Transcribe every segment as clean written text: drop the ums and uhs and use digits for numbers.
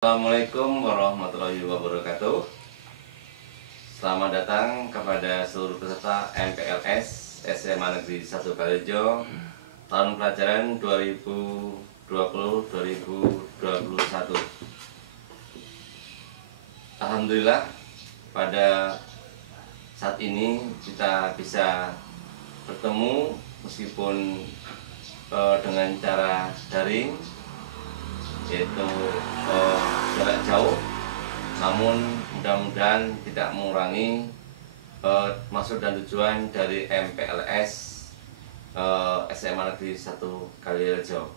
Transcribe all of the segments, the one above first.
Assalamualaikum warahmatullahi wabarakatuh. Selamat datang kepada seluruh peserta MPLS SMA Negeri 1 Kalirejo tahun pelajaran 2020-2021. Alhamdulillah pada saat ini kita bisa bertemu meskipun dengan cara daring, yaitu jarak jauh, namun mudah-mudahan tidak mengurangi maksud dan tujuan dari MPLS SMA Negeri 1 Kalirejo.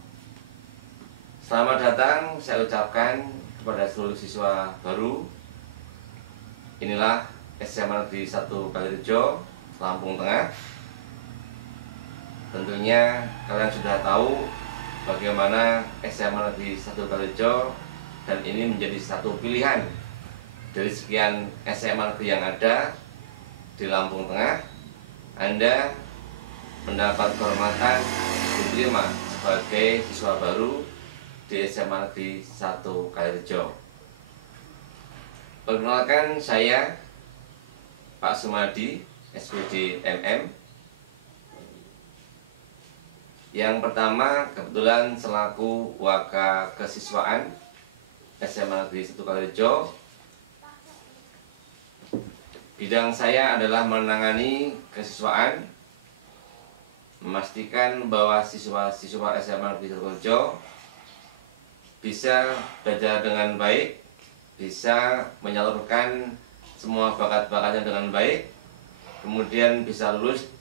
Selamat datang saya ucapkan kepada seluruh siswa baru. Inilah SMA Negeri 1 Kalirejo, Lampung Tengah. Tentunya kalian sudah tahu bagaimana SMA Negeri 1 Kalirejo, dan ini menjadi satu pilihan dari sekian SMA negeri yang ada di Lampung Tengah. Anda mendapat kehormatan diterima sebagai siswa baru di SMA Negeri 1 Kalirejo. Perkenalkan, saya Pak Sumadi, SPD MM. Yang pertama, kebetulan selaku Waka Kesiswaan SMA Negeri 1 Kalirejo, bidang saya adalah menangani kesiswaan, memastikan bahwa siswa-siswa SMA Negeri 1 Kalirejo bisa belajar dengan baik, bisa menyalurkan semua bakat-bakatnya dengan baik, kemudian bisa lulus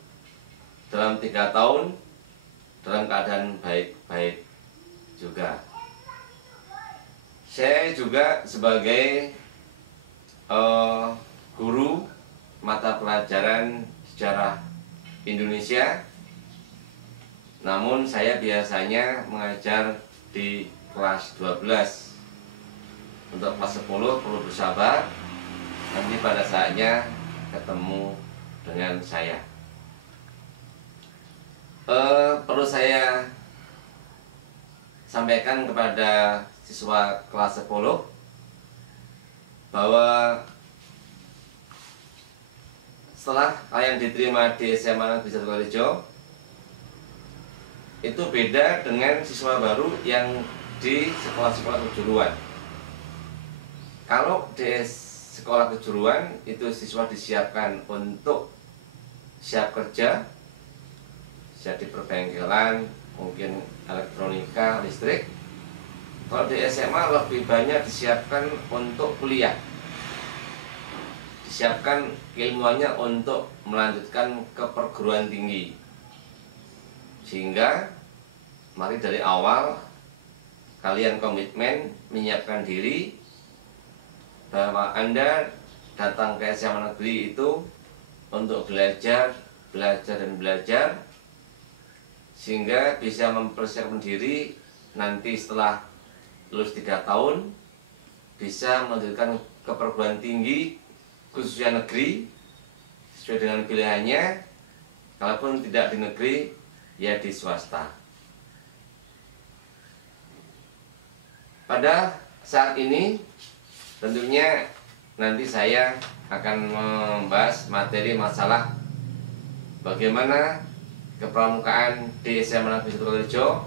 dalam 3 tahun dalam keadaan baik-baik juga. Saya juga sebagai guru mata pelajaran sejarah Indonesia, namun saya biasanya mengajar di kelas 12. Untuk kelas 10 perlu bersabar, nanti pada saatnya ketemu dengan saya. Perlu saya sampaikan kepada siswa kelas 10 bahwa setelah kalian diterima di SMA Negeri 1 Kalirejo, itu beda dengan siswa baru yang di sekolah-sekolah kejuruan. Kalau di sekolah kejuruan itu siswa disiapkan untuk siap kerja, jadi perbengkelan, mungkin elektronika, listrik. Kalau di SMA lebih banyak disiapkan untuk kuliah, disiapkan keilmuannya untuk melanjutkan ke perguruan tinggi. Sehingga mari dari awal kalian komitmen menyiapkan diri bahwa Anda datang ke SMA negeri itu untuk belajar dan belajar, sehingga bisa mempersiapkan diri nanti setelah lulus 3 tahun bisa melanjutkan ke perguruan tinggi khususnya negeri sesuai dengan pilihannya. Kalaupun tidak di negeri, ya di swasta. Pada saat ini tentunya nanti saya akan membahas materi masalah bagaimana kepramukaan di SMA Negeri 1 Kalirejo,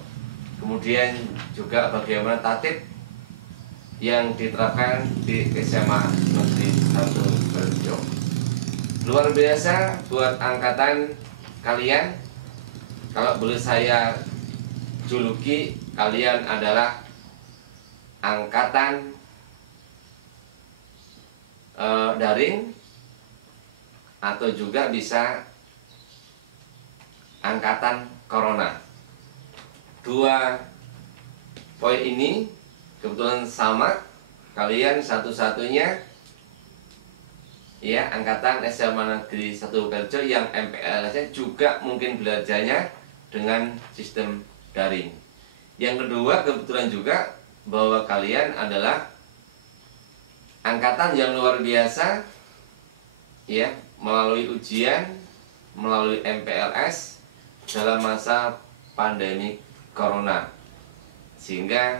kemudian juga bagaimana tatib yang diterapkan di SMA Negeri 1 Kalirejo. Luar biasa buat angkatan kalian. Kalau boleh saya juluki, kalian adalah angkatan daring, atau juga bisa angkatan corona. 2 poin ini kebetulan sama, kalian satu-satunya ya angkatan SMA Negeri 1 Kalirejo yang MPLS-nya juga mungkin belajarnya dengan sistem daring. Yang kedua, kebetulan juga bahwa kalian adalah angkatan yang luar biasa ya, melalui ujian, melalui MPLS dalam masa pandemi corona, sehingga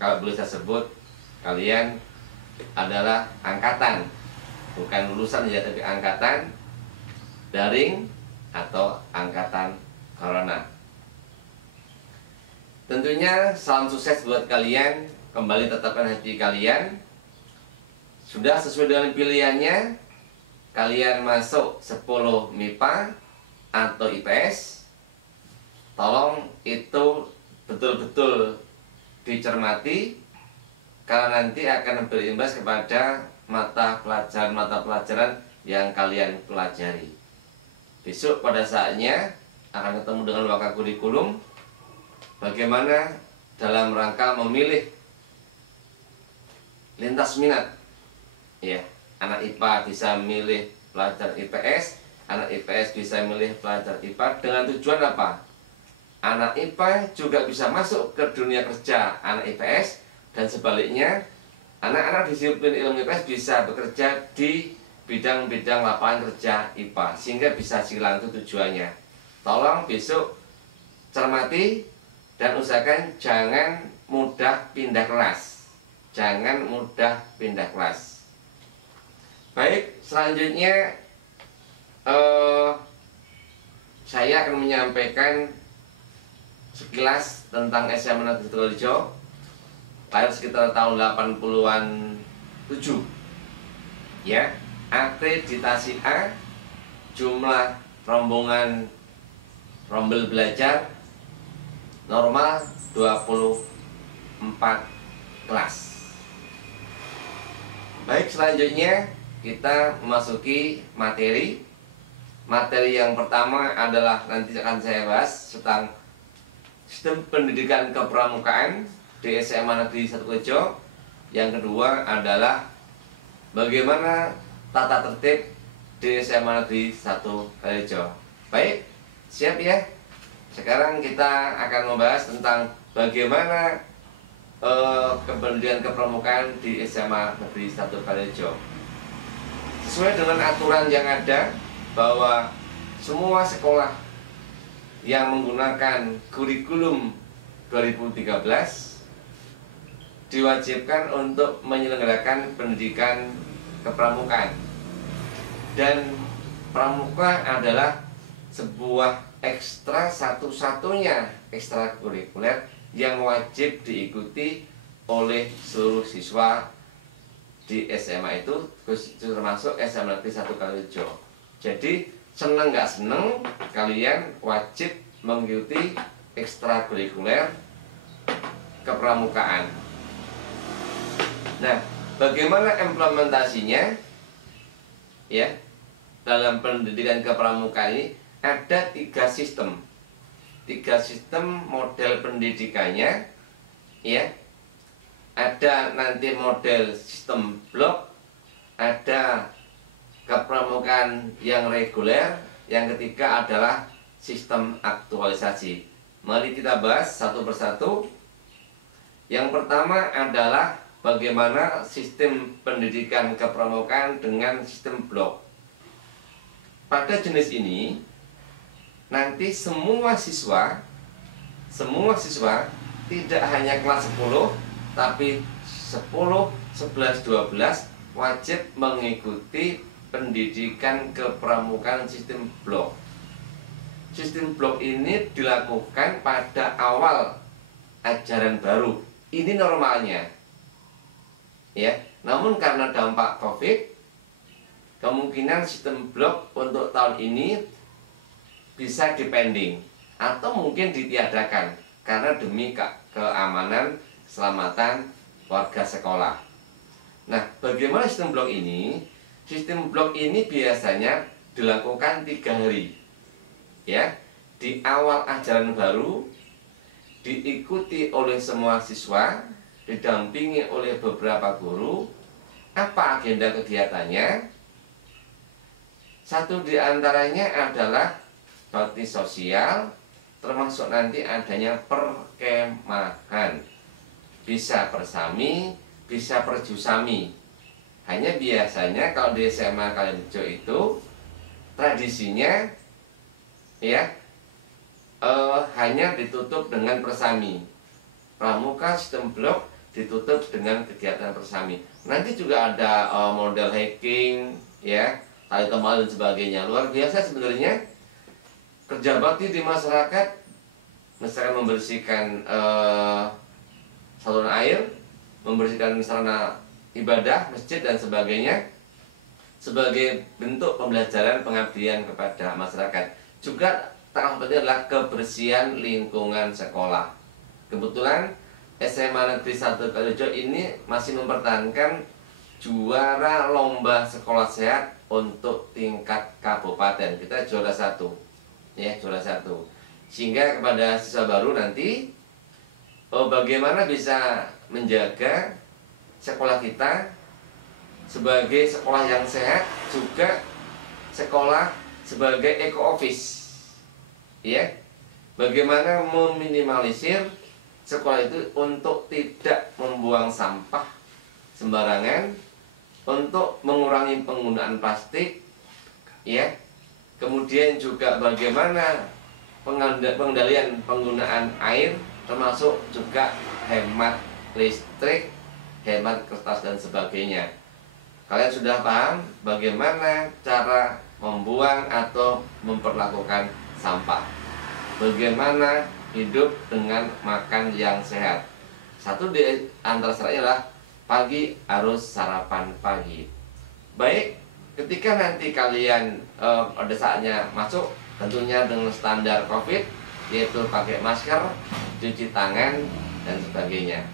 kalau boleh saya sebut kalian adalah angkatan, bukan lulusan ya, tapi angkatan daring atau angkatan corona. Tentunya salam sukses buat kalian. Kembali tetapkan hati kalian. Sudah sesuai dengan pilihannya, kalian masuk 10 MIPA atau IPS. Tolong itu betul-betul dicermati, karena nanti akan berimbas kepada mata pelajaran yang kalian pelajari. Besok pada saatnya akan ketemu dengan waka kurikulum, bagaimana dalam rangka memilih lintas minat. Ya, anak IPA bisa milih pelajar IPS, anak IPS bisa milih pelajar IPA, dengan tujuan apa? Anak IPA juga bisa masuk ke dunia kerja anak IPS, dan sebaliknya anak-anak disiplin ilmu IPS bisa bekerja di bidang-bidang lapangan kerja IPA, sehingga bisa silang, itu tujuannya. Tolong besok cermati dan usahakan jangan mudah pindah kelas. Jangan mudah pindah kelas. Baik, selanjutnya saya akan menyampaikan sekilas tentang SMA Negeri Sidoarjo lahir sekitar tahun 80-an 7. Ya, akreditasi A, jumlah rombongan rombel belajar normal 24 kelas. Baik, selanjutnya kita memasuki materi. Materi yang pertama adalah nanti akan saya bahas tentang sistem pendidikan kepramukaan di SMA Negeri 1 Sidoarjo. Yang kedua adalah bagaimana tata tertib di SMA Negeri 1 Sidoarjo. Baik, siap ya? Sekarang kita akan membahas tentang bagaimana pendidikan kepramukaan di SMA Negeri 1 Sidoarjo. Sesuai dengan aturan yang ada, bahwa semua sekolah yang menggunakan kurikulum 2013 diwajibkan untuk menyelenggarakan pendidikan kepramukaan. Dan pramuka adalah sebuah ekstra, satu-satunya ekstrakurikuler yang wajib diikuti oleh seluruh siswa di SMA itu, termasuk SMA Negeri 1 Sidoarjo. Jadi seneng nggak seneng, kalian wajib mengikuti ekstrakurikuler kepramukaan. Nah, bagaimana implementasinya? Ya, dalam pendidikan kepramukaan ini ada 3 sistem. 3 sistem model pendidikannya. Ya, ada nanti model sistem blok, ada kepramukaan yang reguler, yang ketiga adalah sistem aktualisasi. Mari kita bahas satu persatu. Yang pertama adalah bagaimana sistem pendidikan kepramukaan dengan sistem blok. Pada jenis ini nanti semua siswa tidak hanya kelas 10, tapi 10, 11, 12 wajib mengikuti pendidikan kepramukaan sistem blok. Sistem blok ini dilakukan pada awal ajaran baru. Ini normalnya. Ya, namun karena dampak Covid, kemungkinan sistem blok untuk tahun ini bisa dipending atau mungkin ditiadakan karena demi keamanan, keselamatan warga sekolah. Nah, bagaimana sistem blok ini? Sistem blok ini biasanya dilakukan 3 hari. Ya, di awal ajaran baru, diikuti oleh semua siswa, didampingi oleh beberapa guru. Apa agenda kegiatannya? Satu di antaranya adalah bakti sosial, termasuk nanti adanya perkemahan. Bisa persami, bisa perjusami. Hanya biasanya kalau di SMA Kalirejo itu tradisinya ya hanya ditutup dengan persami. Pramuka sistem blok ditutup dengan kegiatan persami. Nanti juga ada model hiking, ya, tali temali dan sebagainya. Luar biasa sebenarnya kerja bakti di masyarakat, misalkan membersihkan saluran air, membersihkan sarana ibadah, masjid dan sebagainya, sebagai bentuk pembelajaran pengabdian kepada masyarakat. Juga tak kalah penting adalah kebersihan lingkungan sekolah. Kebetulan SMA Negeri 1 Kalirejo ini masih mempertahankan juara lomba sekolah sehat untuk tingkat kabupaten. Kita juara 1, ya, juara 1. Sehingga kepada siswa baru nanti, bagaimana bisa menjaga sekolah kita sebagai sekolah yang sehat, juga sekolah sebagai eco office, ya. Bagaimana meminimalisir sekolah itu untuk tidak membuang sampah sembarangan, untuk mengurangi penggunaan plastik, ya. Kemudian juga bagaimana pengendalian penggunaan air, termasuk juga hemat listrik, hemat kertas dan sebagainya. Kalian sudah paham bagaimana cara membuang atau memperlakukan sampah, bagaimana hidup dengan makan yang sehat. Satu di antara syaratnya adalah pagi harus sarapan pagi. Baik, ketika nanti kalian pada saatnya masuk, tentunya dengan standar COVID, yaitu pakai masker, cuci tangan dan sebagainya.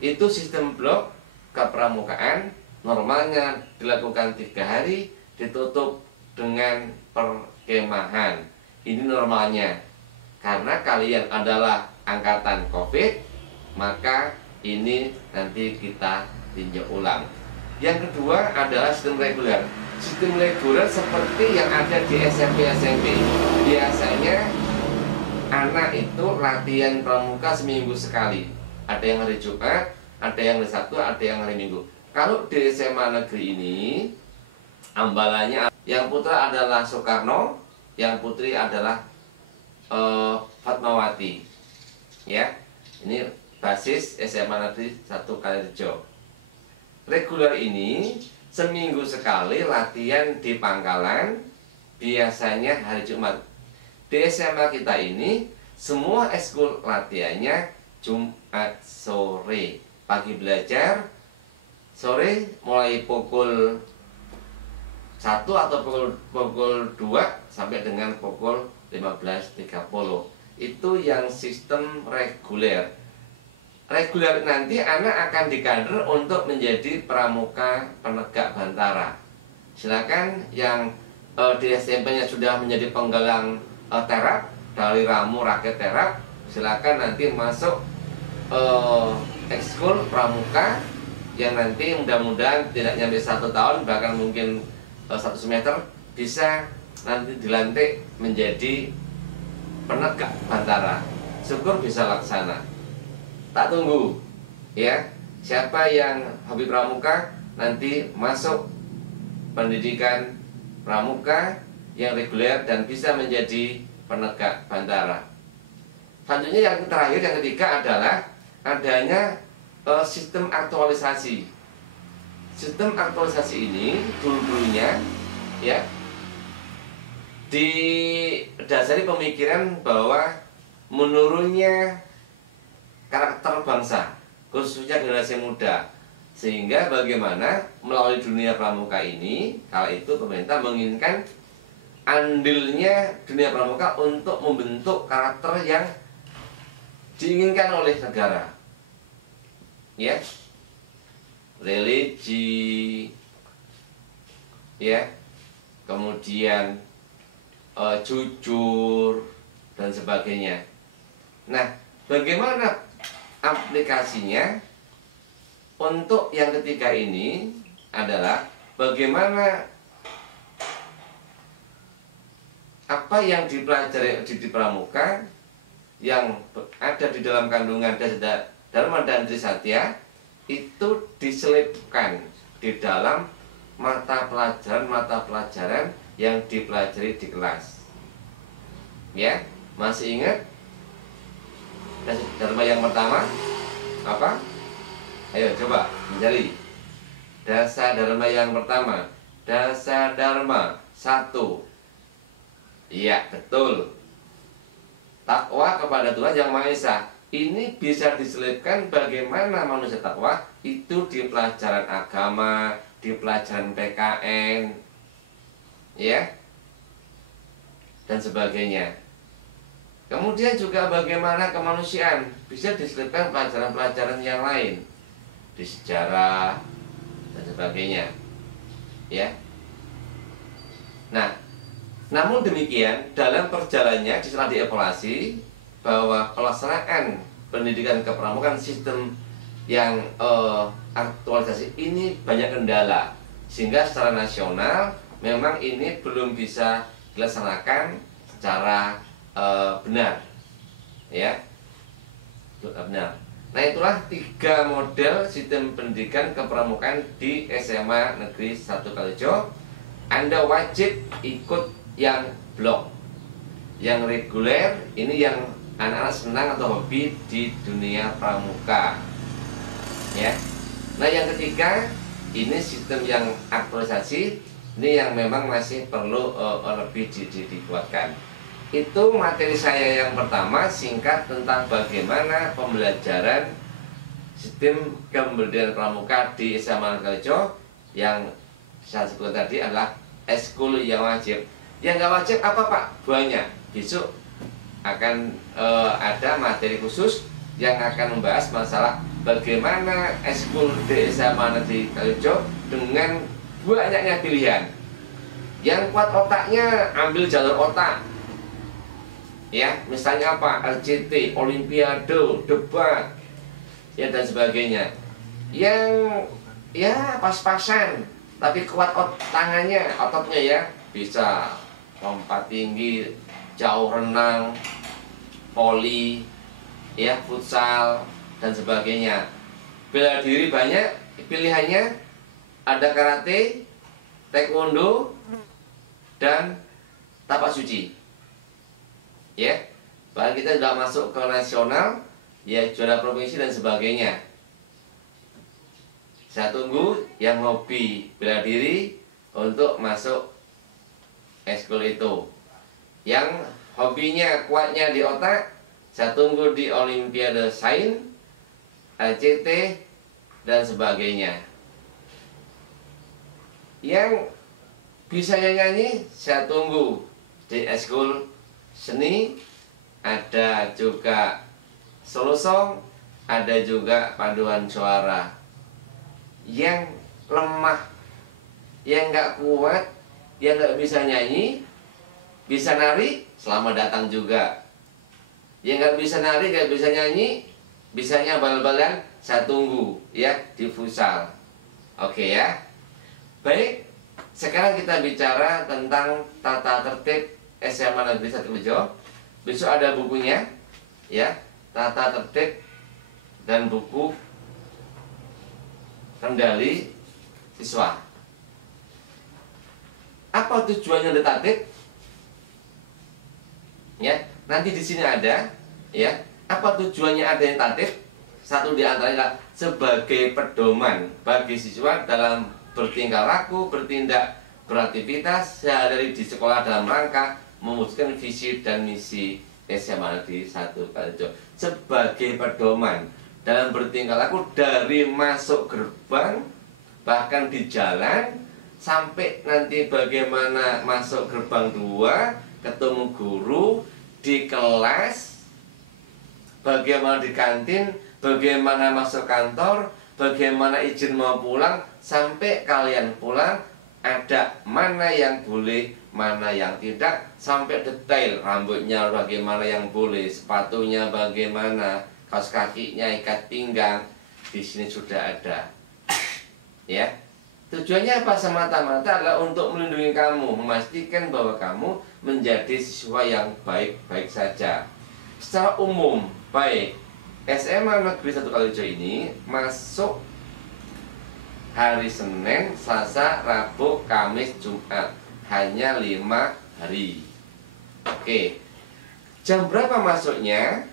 Itu sistem blok kepramukaan. Normalnya dilakukan 3 hari, ditutup dengan perkemahan. Ini normalnya. Karena kalian adalah angkatan COVID, maka ini nanti kita tinjau ulang. Yang kedua adalah sistem reguler. Sistem reguler seperti yang ada di SMP-SMP. Biasanya anak itu latihan pramuka seminggu sekali. Ada yang hari Jumat, ada yang hari Sabtu, ada yang hari Minggu. Kalau di SMA negeri ini, ambalannya yang putra adalah Soekarno, yang putri adalah Fatmawati. Ya, ini basis SMA negeri 1 Kalirejo. Reguler ini seminggu sekali latihan di Pangkalan, biasanya hari Jumat. Di SMA kita ini semua ekskul latihannya Jumat sore. Pagi belajar, sore mulai pukul 1 atau pukul 2 sampai dengan pukul 15.30. Itu yang sistem reguler. Reguler nanti anak akan dikader untuk menjadi pramuka penegak bantara. Silakan yang di SMP-nya sudah menjadi penggalang terap, dari ramu raket terap, silakan nanti masuk ekskul pramuka yang nanti mudah-mudahan tidak nyampe 1 tahun, bahkan mungkin 1 semester, bisa nanti dilantik menjadi penegak bantara. Syukur bisa laksana. Tak tunggu, ya. Siapa yang hobi pramuka nanti masuk pendidikan pramuka yang reguler dan bisa menjadi penegak bantara. Selanjutnya yang terakhir, yang ketiga adalah adanya sistem aktualisasi. Sistem aktualisasi ini dulu-dulunya, ya, didasari pemikiran bahwa menurunnya karakter bangsa, khususnya generasi muda, sehingga bagaimana melalui dunia pramuka ini, kala itu pemerintah menginginkan andilnya dunia pramuka untuk membentuk karakter yang diinginkan oleh negara, ya, religi, ya, kemudian jujur dan sebagainya. Nah, bagaimana aplikasinya untuk yang ketiga ini adalah bagaimana apa yang dipelajari di pramuka yang ada di dalam kandungan Dharma dan Trisatya itu diselipkan di dalam mata pelajaran yang dipelajari di kelas. Ya, masih ingat Dharma yang pertama apa? Ayo coba mencari. Dasa Dharma yang pertama, Dasa Dharma 1. Iya, betul. Takwa kepada Tuhan Yang Maha Esa. Ini bisa diselipkan bagaimana manusia takwa itu di pelajaran agama, di pelajaran PKN, ya, dan sebagainya. Kemudian juga bagaimana kemanusiaan bisa diselipkan pelajaran-pelajaran yang lain di sejarah dan sebagainya, ya. Nah, namun demikian dalam perjalanannya setelah dievaluasi bahwa pelaksanaan pendidikan kepramukaan sistem yang aktualisasi ini banyak kendala, sehingga secara nasional memang ini belum bisa dilaksanakan secara benar, ya, benar. Nah, itulah 3 model sistem pendidikan kepramukaan di SMA Negeri 1 Kalijo. Anda wajib ikut yang blok, yang reguler, ini yang anak-anak senang atau hobi di dunia pramuka, ya. Nah, yang ketiga ini sistem yang aktualisasi, ini yang memang masih perlu lebih dikuatkan. Itu materi saya yang pertama, singkat tentang bagaimana pembelajaran sistem kebudayaan pramuka di SMA Kalijo. Yang saya sebutkan tadi adalah eskul yang wajib. Yang nggak wajib apa Pak? Banyak. Besok akan ada materi khusus yang akan membahas masalah bagaimana eskul di SMA Negeri Kalijo dengan banyaknya pilihan. Yang kuat otaknya ambil jalur otak, ya, misalnya apa? RCT, Olimpiade, debat, ya, dan sebagainya. Yang ya pas-pasan tapi kuat tangannya, ototnya, ya, bisa lompat tinggi, jauh renang, voli, ya, futsal, dan sebagainya. Bela diri banyak pilihannya, ada karate, taekwondo, dan tapak suci, ya. Bahkan kita sudah masuk ke nasional, ya, juara provinsi dan sebagainya. Saya tunggu yang hobi bela diri untuk masuk eskul itu. Yang hobinya kuatnya di otak, saya tunggu di Olimpiade Sains, RCT, dan sebagainya. Yang bisa nyanyi, saya tunggu di eskul seni, ada juga solo song, ada juga paduan suara. Yang lemah, yang nggak kuat, yang nggak bisa nyanyi, bisa nari, selamat datang juga. Yang nggak bisa nari, nggak bisa nyanyi, bisanya bal-balan, saya tunggu, ya, di futsal. Oke, ya. Baik, sekarang kita bicara tentang tata tertib SMA Negeri 1 Kalijo. Besok ada bukunya, ya, tata tertib dan buku kendali siswa. Apa tujuannya tertib? Ya, nanti di sini ada, ya. Apa tujuannya ada yang tertib? Satu di antaranya sebagai pedoman bagi siswa dalam bertingkah laku, bertindak, beraktivitas sehari-hari di sekolah dalam rangka mewujudkan visi dan misi SMA Negeri 1 Kalijo. Sebagai pedoman dalam bertingkah laku dari masuk gerbang, bahkan di jalan, sampai nanti bagaimana masuk gerbang 2, ketemu guru, di kelas, bagaimana di kantin, bagaimana masuk kantor, bagaimana izin mau pulang, sampai kalian pulang, ada mana yang boleh, mana yang tidak, sampai detail rambutnya bagaimana yang boleh, sepatunya bagaimana, kaos kakinya, ikat pinggang, di sini sudah ada, ya. Tujuannya apa? Semata-mata adalah untuk melindungi kamu, memastikan bahwa kamu menjadi siswa yang baik-baik saja. Secara umum, baik SMA Negeri 1 Kalijo ini masuk hari Senin, Selasa, Rabu, Kamis, Jumat, hanya 5 hari. Oke, jam berapa masuknya?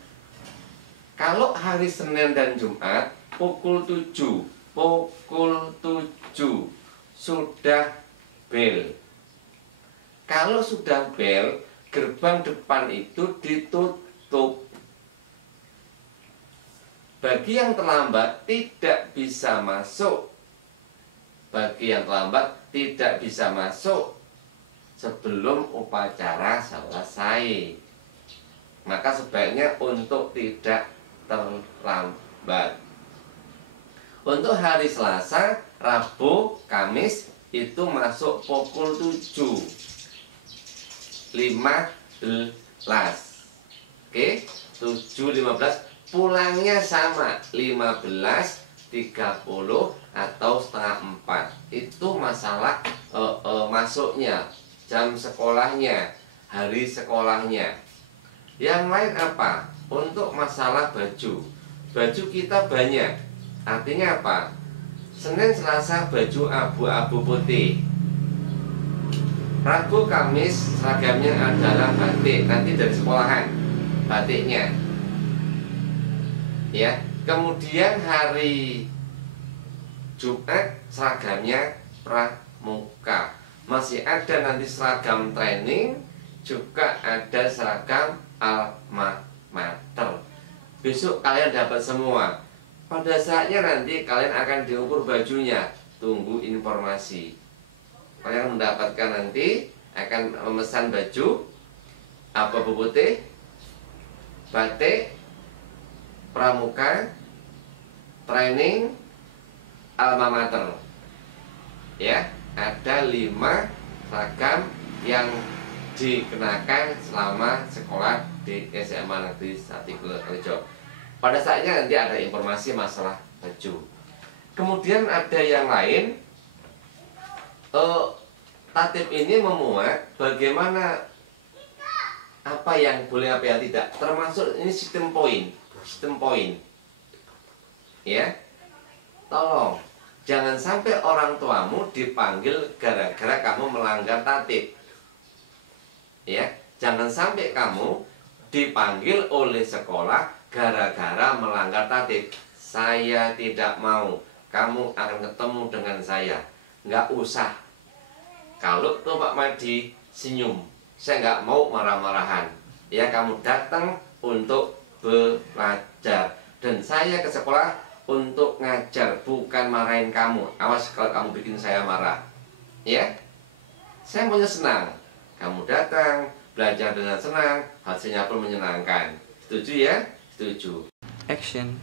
Kalau hari Senin dan Jumat pukul 7. Pukul 7 sudah bel. Kalau sudah bel, gerbang depan itu ditutup. Bagi yang terlambat tidak bisa masuk. Bagi yang terlambat tidak bisa masuk sebelum upacara selesai. Maka sebaiknya untuk tidak terlambat. Untuk hari Selasa, Rabu, Kamis itu masuk pukul 7.15. Oke, 7.15. Pulangnya sama 15.30 atau setengah 4. Itu masalah masuknya, jam sekolahnya, hari sekolahnya. Yang lain apa? Untuk masalah baju. Baju kita banyak. Artinya apa? Senin, Selasa baju abu-abu putih. Rabu, Kamis seragamnya adalah batik. Nanti dari sekolahan batiknya. Ya. Kemudian hari Jumat seragamnya pramuka. Masih ada nanti seragam training, juga ada seragam alma mater. Besok kalian dapat semua. Pada saatnya nanti kalian akan diukur bajunya. Tunggu informasi. Kalian mendapatkan nanti akan memesan baju apa putih, batik, pramuka, training, alma mater. Ya, ada 5 seragam yang dikenakan selama sekolah di SMA Negeri 1 Kalijo. Pada saatnya nanti ada informasi masalah baju. Kemudian ada yang lain, tatib ini memuat bagaimana apa yang boleh, apa yang tidak. Termasuk ini sistem poin. Ya, tolong jangan sampai orang tuamu dipanggil gara-gara kamu melanggar tatib. Ya, jangan sampai kamu dipanggil oleh sekolah gara-gara melanggar tatib. Saya tidak mau. Kamu akan ketemu dengan saya. Nggak usah. Kalau tuh Pak Madi senyum, saya nggak mau marah-marahan. Ya, kamu datang untuk belajar. Dan saya ke sekolah untuk ngajar, bukan marahin kamu. Awas kalau kamu bikin saya marah. Ya, saya maunya senang. Kamu datang, belajar dengan senang, hasilnya pun menyenangkan. Setuju ya? Setuju. Action.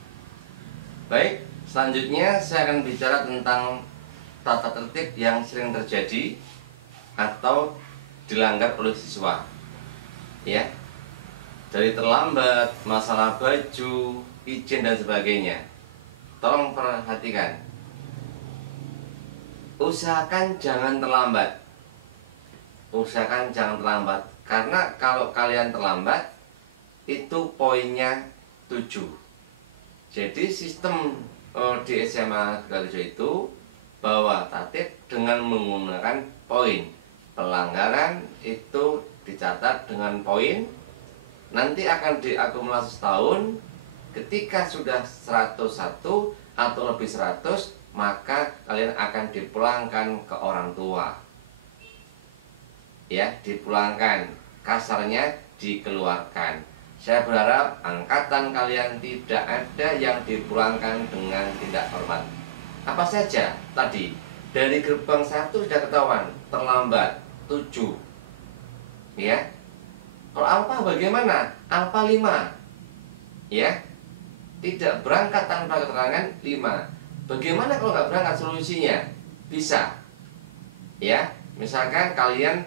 Baik, selanjutnya saya akan bicara tentang tata tertib yang sering terjadi atau dilanggar oleh siswa. Ya, dari terlambat, masalah baju, izin dan sebagainya. Tolong perhatikan. Usahakan jangan terlambat. Usahakan jangan terlambat. Karena kalau kalian terlambat, itu poinnya 7. Jadi sistem di SMA Galijo itu bahwa tatib dengan menggunakan poin. Pelanggaran itu dicatat dengan poin. Nanti akan diakumulasi setahun. Ketika sudah 101 atau lebih 100, maka kalian akan dipulangkan ke orang tua. Ya, dipulangkan. Kasarnya dikeluarkan. Saya berharap angkatan kalian tidak ada yang dipulangkan dengan tidak hormat. Apa saja tadi? Dari gerbang 1 sudah ketahuan, terlambat 7. Ya. Kalau alfa bagaimana? Alfa 5. Ya. Tidak berangkat tanpa keterangan 5. Bagaimana kalau nggak berangkat solusinya? Bisa. Ya. Misalkan kalian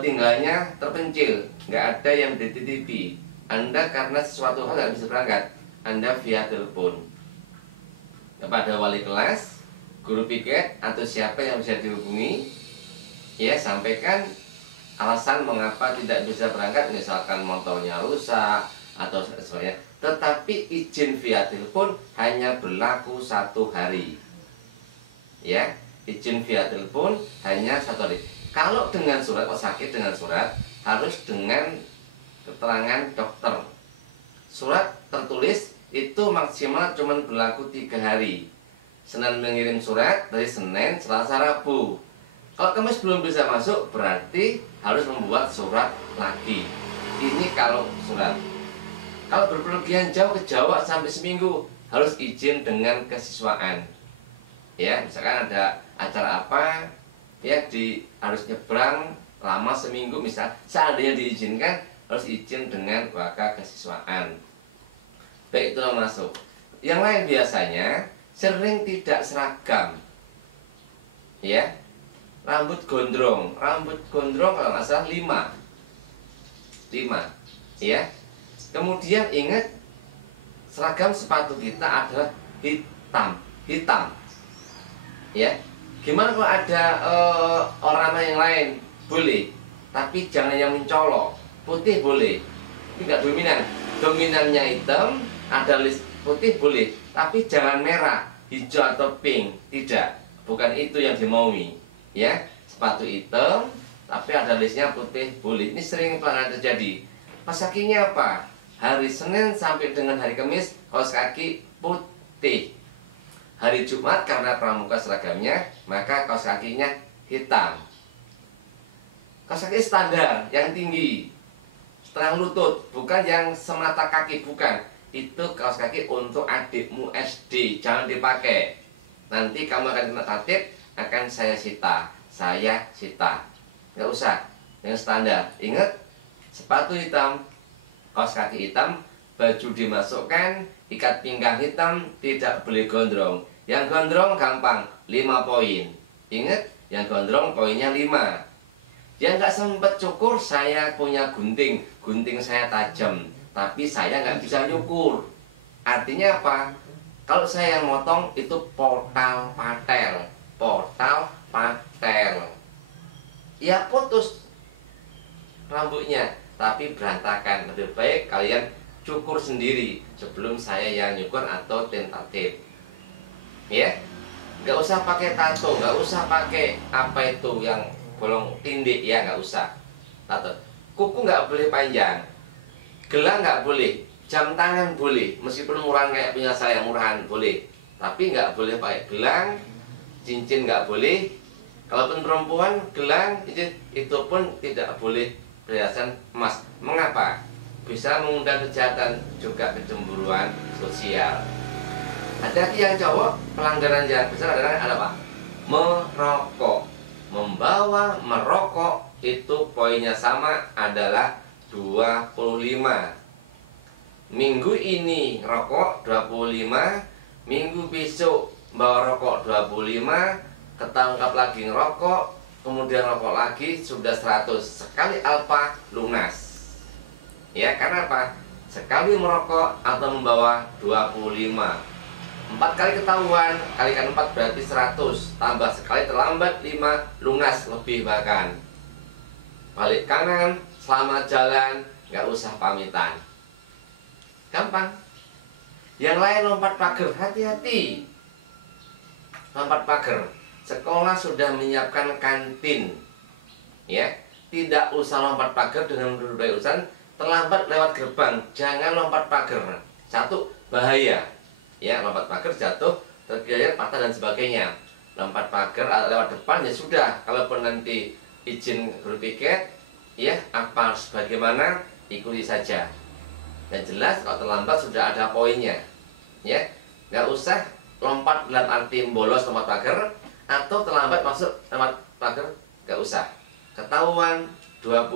tinggalnya terpencil, nggak ada yang dititipi. Anda karena sesuatu hal nggak bisa berangkat, Anda via telepon kepada wali kelas, guru piket, atau siapa yang bisa dihubungi. Ya, sampaikan alasan mengapa tidak bisa berangkat, misalkan motornya rusak atau sebagainya. Tetapi izin via telepon hanya berlaku 1 hari. Ya, izin via telepon hanya 1 hari. Kalau dengan surat, sakit dengan surat, harus dengan keterangan dokter. Surat tertulis itu maksimal cuma berlaku 3 hari. Senin mengirim surat, dari Senin, Selasa, Rabu. Kalau Kamis belum bisa masuk, berarti harus membuat surat lagi. Ini kalau surat. Kalau berpergian jauh ke Jawa sampai seminggu, harus izin dengan kesiswaan. Ya, misalkan ada acara apa, ya harus nyebrang lama seminggu, misal seandainya diizinkan, harus izin dengan waka kesiswaan. Baik, itulah masuk. Yang lain biasanya sering tidak seragam, ya. Rambut gondrong kalau nggak salah 5, ya. Kemudian ingat, seragam sepatu kita adalah hitam, ya. Gimana kalau ada ornamen yang lain? Boleh, tapi jangan yang mencolok. Putih boleh, tidak dominan. Dominannya hitam, ada list putih boleh, tapi jangan merah, hijau atau pink. Tidak, bukan itu yang dimaui, ya. Sepatu hitam tapi ada listnya putih boleh. Ini sering pelanggaran terjadi. Kaos kakinya apa? Hari Senin sampai dengan hari Kamis kaos kaki putih. Hari Jumat karena pramuka seragamnya, maka kaos kakinya hitam. Kaos kaki standar yang tinggi, setengah lutut, bukan yang semata kaki, bukan. Itu kaos kaki untuk adikmu SD, jangan dipakai. Nanti kamu akan kena tatip, akan saya sita. Nggak usah, yang standar. Ingat, sepatu hitam, kaos kaki hitam, baju dimasukkan, ikat pinggang hitam, tidak boleh gondrong. Yang gondrong gampang, 5 poin. Ingat, yang gondrong poinnya 5. Yang nggak sempat cukur, saya punya gunting saya tajam, tapi saya nggak bisa nyukur. Artinya apa? Kalau saya yang motong itu portal patel, ya putus rambutnya, tapi berantakan. Lebih baik kalian cukur sendiri sebelum saya yang nyukur atau tentatif, ya. Nggak usah pakai tato, nggak usah pakai apa itu yang bolong tindik, ya nggak usah tato. Kuku nggak boleh panjang, gelang nggak boleh, jam tangan boleh, meskipun murahan kayak punya saya, murahan boleh, tapi nggak boleh pakai gelang, cincin nggak boleh. Kalaupun perempuan, gelang, cincin itu pun tidak boleh perhiasan emas. Mengapa? Bisa mengundang kejahatan, juga kecemburuan sosial. Hati-hati yang cowok, pelanggaran yang besar adalah ada apa? Merokok. Membawa merokok itu poinnya sama, adalah 25. Minggu ini rokok 25, minggu besok bawa rokok 25, ketangkap lagi ngerokok, kemudian rokok lagi, sudah 100. Sekali alpa lunas. Ya, karena apa? Sekali merokok atau membawa 25. 4 kali ketahuan, kalikan 4 berarti 100. Tambah sekali terlambat 5, lunas lebih bahkan. Balik kanan, selamat jalan, nggak usah pamitan. Gampang. Yang lain lompat pagar, hati-hati. Lompat pagar. Sekolah sudah menyiapkan kantin, ya. Tidak usah lompat pagar dengan berbagai urusan. Terlambat lewat gerbang, jangan lompat pagar. 1, bahaya. Ya, lompat pagar jatuh, tergeliat, patah dan sebagainya. Lompat pagar lewat depan ya sudah. Kalaupun nanti izin guru piket, ya apa harus bagaimana, ikuti saja. Dan jelas kalau terlambat sudah ada poinnya, ya. Nggak usah lompat dalam arti bolos lompat pagar atau terlambat masuk lewat pagar, nggak usah. Ketahuan 25.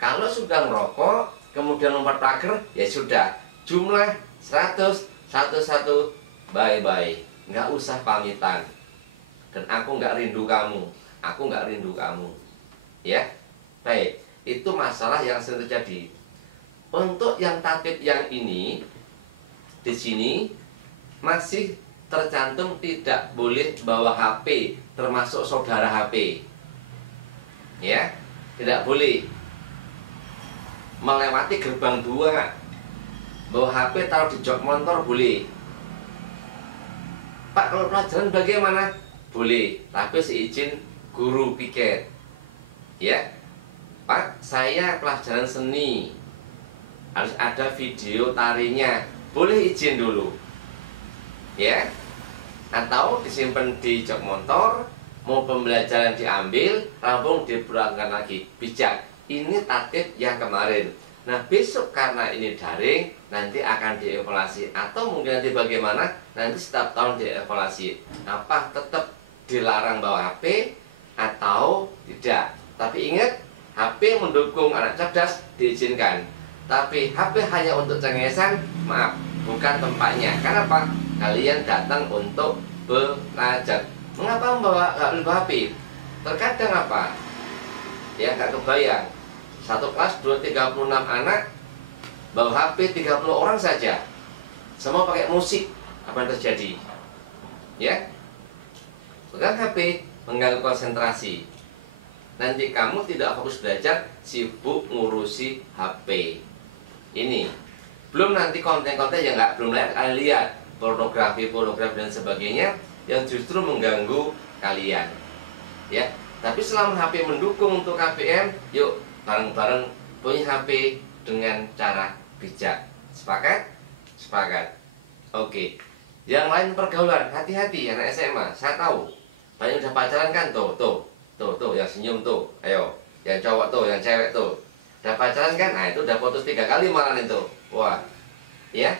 Kalau sudah merokok kemudian lompat pagar, ya sudah. Jumlah 100, 1, bye-bye. Nggak usah pamitan. Dan aku nggak rindu kamu. Ya, baik. Itu masalah yang sering terjadi. Untuk yang tatib yang ini, di sini masih tercantum tidak boleh bawa HP, termasuk saudara HP. Ya, tidak boleh melewati gerbang 2. Bawa HP taruh di jok motor boleh. Pak, kalau pelajaran bagaimana? Boleh, tapi seizin guru piket. Ya, Pak, saya pelajaran seni, harus ada video tarinya. boleh izin dulu, ya, atau disimpan di jok motor, mau pembelajaran diambil, rampung dipulangkan lagi. Bijak. Ini tatip yang kemarin. Nah, besok karena ini daring, nanti akan dievaluasi. Atau mungkin nanti bagaimana, nanti setiap tahun dievaluasi. Apa tetap dilarang bawa HP atau tidak. Tapi ingat, HP mendukung anak cerdas diizinkan. Tapi HP hanya untuk cengesan, maaf, bukan tempatnya. Karena apa? Kalian datang untuk belajar. Mengapa nggak boleh bawa HP? Terkadang apa? Ya, nggak kebayang. Satu kelas 36 anak, bawa HP 30 orang saja. Semua pakai musik. Apa yang terjadi? Ya, pegang HP, mengganggu konsentrasi. Nanti kamu tidak fokus belajar, sibuk ngurusi HP. Ini belum nanti konten-konten yang belum kalian lihat, pornografi dan sebagainya yang justru mengganggu kalian. Ya, tapi selama HP mendukung untuk KPM, yuk bareng-bareng punya HP dengan cara bijak. Sepakat? Sepakat. Oke. Yang lain pergaulan, hati-hati anak SMA. Saya tahu banyak udah pacaran kan, tuh yang senyum tuh, ayo, yang cowok tuh, yang cewek tuh, udah pacaran kan, nah itu udah putus 3 kali malah itu, wah, ya,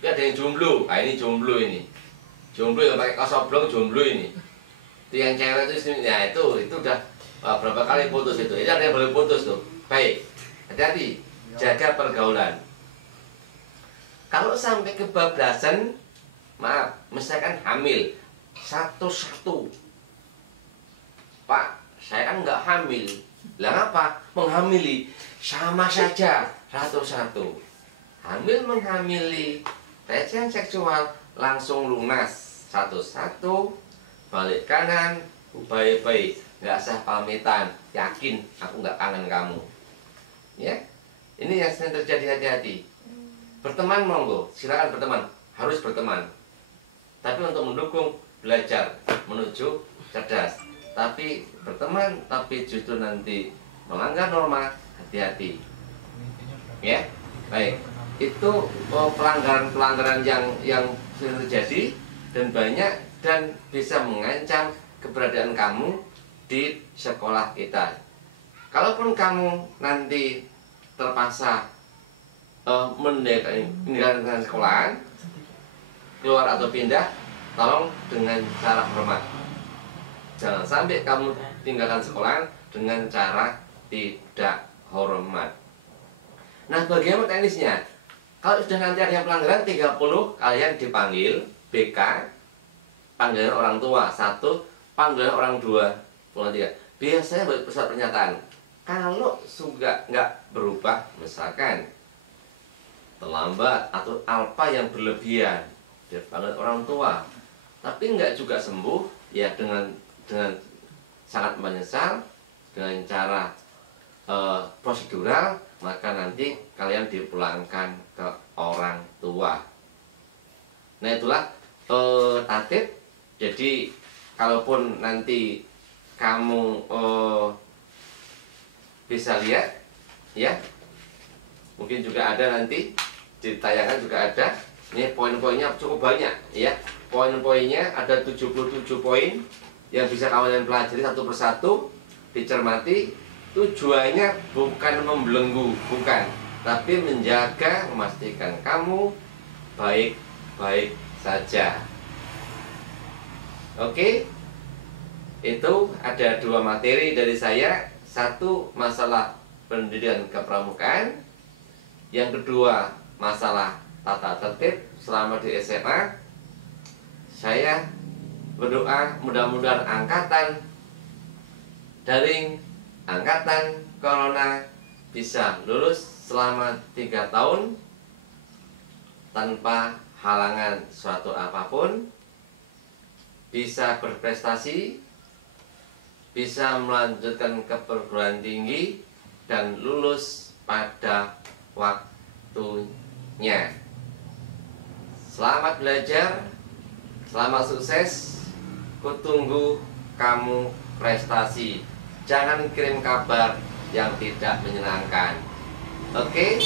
tapi ada yang jomblo, nah ini jomblo jomblo yang pakai kaos oblong jomblo ini, itu yang cewek itu, ya itu udah berapa kali putus itu, ini ada yang boleh putus tuh, baik, hati-hati, jaga pergaulan. Kalau sampai kebablasan, maaf, misalkan hamil, satu-satu, Pak, saya kan nggak hamil. Lah apa? Menghamili sama saja satu-satu. Hamil menghamili, pelecehan seksual langsung lunas satu-satu. Balik kanan, baik-baik, nggak usah pamitan. Yakin aku nggak kangen kamu. Ya, ini yang sering terjadi, hati-hati. Berteman monggo, silakan berteman, harus berteman. Tapi untuk mendukung belajar menuju cerdas. Tapi berteman, tapi justru nanti melanggar norma, hati-hati. Ya, baik. Itu pelanggaran-pelanggaran yang sering terjadi dan banyak dan bisa mengancam keberadaan kamu di sekolah kita. Kalaupun kamu nanti terpaksa meninggalkan sekolahan, keluar atau pindah, tolong dengan cara hormat. Jangan sampai kamu tinggalkan sekolah dengan cara tidak hormat. Nah, bagaimana teknisnya? Kalau sudah nanti ada yang pelanggaran 30, kalian dipanggil BK, panggilan orang tua 1, panggilan orang 2, pulang 3. Biasanya buat pesan pernyataan. Kalau sudah nggak berubah, misalkan terlambat atau apa yang berlebihan, dipanggil orang tua, tapi nggak juga sembuh, ya dengan sangat menyesal, dengan cara prosedural, maka nanti kalian dipulangkan ke orang tua. Nah, itulah tatip. Jadi kalaupun nanti kamu bisa lihat, ya, mungkin juga ada nanti di tayangan juga ada. Ini poin-poinnya cukup banyak, ya. Poin-poinnya ada 77 poin yang bisa kalian pelajari satu persatu, dicermati. Tujuannya bukan membelenggu, bukan, tapi menjaga, memastikan kamu baik-baik saja. Oke, itu ada 2 materi dari saya. 1, masalah pendidikan kepramukaan. Yang kedua, masalah tata tertib selama di SMA. Saya berdoa mudah-mudahan angkatan daring, angkatan corona bisa lulus selama 3 tahun tanpa halangan suatu apapun, bisa berprestasi, bisa melanjutkan ke perguruan tinggi, dan lulus pada waktunya. Selamat belajar, selamat sukses. Kutunggu kamu prestasi. Jangan kirim kabar yang tidak menyenangkan. Oke,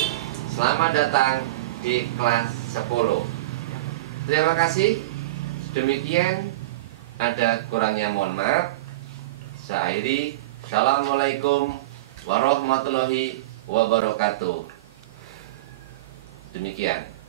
selamat datang di kelas 10. Terima kasih. Demikian, ada kurangnya mohon maaf. Saya akhiri. Assalamualaikum warahmatullahi wabarakatuh. Demikian.